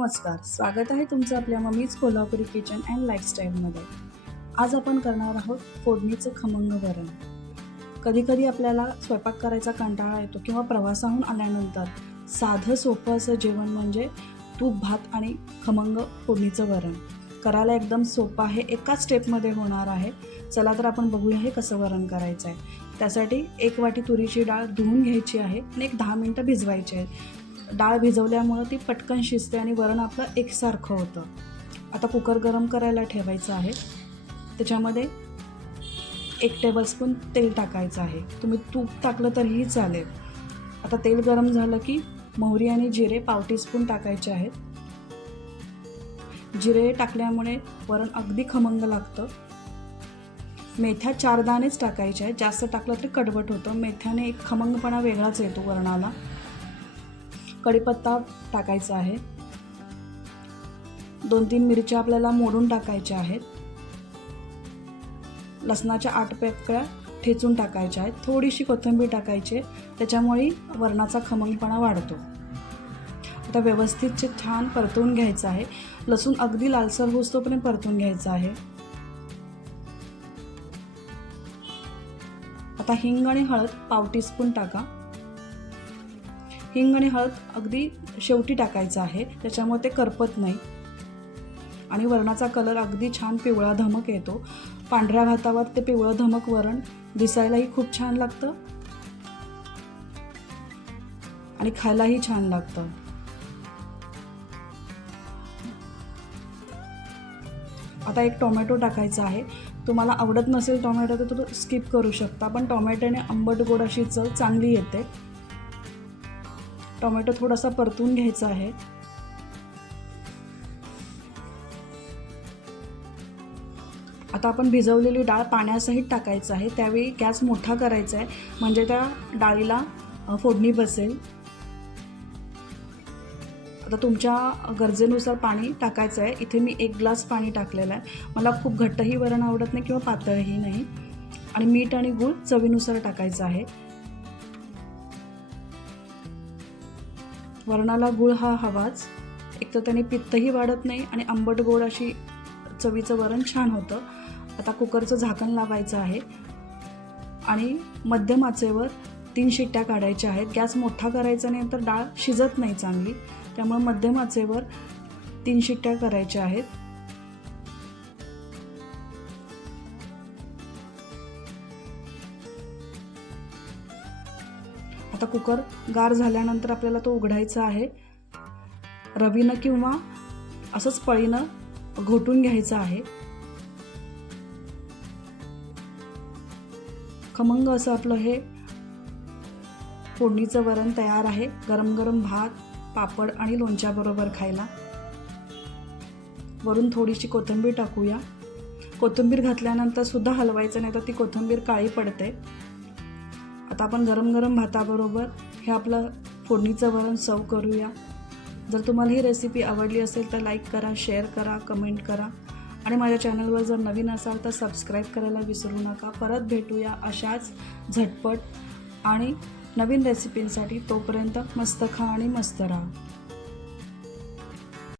नमस्कार, स्वागत आहे तुमचं आपल्या मम्मीज कोल्हापुरी किचन अँड लाईफस्टाईलमध्ये. आज आपण करणार आहोत फोडणीचं खमंग वरण. कधीकधी आपल्याला स्वयंपाक करायचा कंटाळा येतो किंवा प्रवासाहून आल्यानंतर साधं सोपं असं जेवण म्हणजे तूप भात आणि खमंग फोडणीचं वरण. करायला एकदम सोपं आहे, एकाच स्टेपमध्ये होणार आहे. चला तर आपण बघूया हे कसं वरण करायचं आहे. त्यासाठी 1 वाटी तुरीची डाळ धुवून घ्यायची आहे आणि 10 मिनटं भिजवायची आहे. डाळ भिजवल्यामुळं ती पटकन शिजते आणि वरण आपलं एकसारखं होतं. आता कुकर गरम करायला ठेवायचं आहे. त्याच्यामध्ये 1 टेबलस्पून तेल टाकायचं आहे. तुम्ही तूप टाकलं तरीही चालेल. आता तेल गरम झालं की मोहरी आणि जिरे पाव टीस्पून टाकायचे आहेत. जिरे टाकल्यामुळे वरण अगदी खमंग लागतं. मेथ्या 4 दाणेच टाकायचे आहेत, जास्त टाकलं तरी कडवट होतं. मेथ्याने एक खमंगपणा वेगळाच येतो वरणाला. कढीपत्ता टाकायचा आहे. 2-3 मिरच्या आपल्याला मोडून टाकायच्या आहेत. लसणाच्या 8 पाकळ्या ठेचून टाकायच्या आहेत. थोडीशी कोथिंबीर टाकायची, त्याच्यामुळे वरणाचा खमंगपणा वाढतो. आता व्यवस्थित छान परतवून घ्यायचं आहे. लसूण अगदी लालसर होईस्तोपर्यंत परतवून घ्यायचं आहे. आता हिंग आणि हळद पाव टीस्पून टाका. हिंग आणि हळद अगदी शेवटी टाकायचं आहे, त्याच्यामुळे ते करपत नाही आणि वरणाचा कलर अगदी छान पिवळा धमक येतो. पांढऱ्या भातावर ते पिवळं धमक वरण दिसायलाही खूप छान लागतं आणि खायलाही छान लागतं. आता 1 टोमॅटो टाकायचा आहे. तुम्हाला आवडत नसेल टोमॅटो तर तुम्ही स्किप करू शकता, पण टोमॅटोने आंबट गोड अशी चव चांगली येते. टोमॅटो थोडासा परतून घ्यायचा आहे. आता आपण भिजवलेली डाळ पाण्यासहित टाकायचं आहे. त्यावेळी गॅस मोठा करायचा आहे, म्हणजे त्या डाळीला फोडणी बसेल. आता तुमच्या गरजेनुसार पाणी टाकायचं आहे. इथे मी 1 ग्लास पाणी टाकलेलं आहे. मला खूप घट्टही वरण आवडत नाही किंवा पातळही नाही. आणि मीठ आणि गूळ चवीनुसार टाकायचं आहे. वरणाला गूळ हा हवाच, एक तर त्याने पित्तही वाढत नाही आणि आंबट गोड अशी चवीचं वरण छान होतं. आता कुकरचं झाकण लावायचं आहे आणि मध्यम आचेवर 3 शिट्ट्या काढायच्या आहेत. गॅस मोठा करायचा नाही तर डाळ शिजत नाही चांगली, त्यामुळे मध्यम आचेवर 3 शिट्ट्या करायच्या आहेत. आता कुकर गार झाल्यानंतर आपल्याला तो उघडायचा आहे. रवीनं किंवा असंच पळीनं घोटून घ्यायचं आहे. खमंग असं आपलं हे फोडणीचं वरण तयार आहे. गरम गरम भात, पापड आणि लोणच्याबरोबर खायला. वरून थोडीशी कोथिंबीर टाकूया. कोथिंबीर घातल्यानंतर सुद्धा हलवायचं नाही तर ती कोथिंबीर काळी पडते. आता आपण गरम गरम भाताबरोबर हे आपलं फोडणीचं वरण सर्व करूया. जर तुम्हाला ही रेसिपी आवडली असेल तर लाईक करा, शेअर करा, कमेंट करा आणि माझ्या चॅनलवर जर नवीन असाल तर सबस्क्राईब करायला विसरू नका. परत भेटूया अशाच झटपट आणि नवीन रेसिपींसाठी. तोपर्यंत मस्त खा आणि मस्त राहा.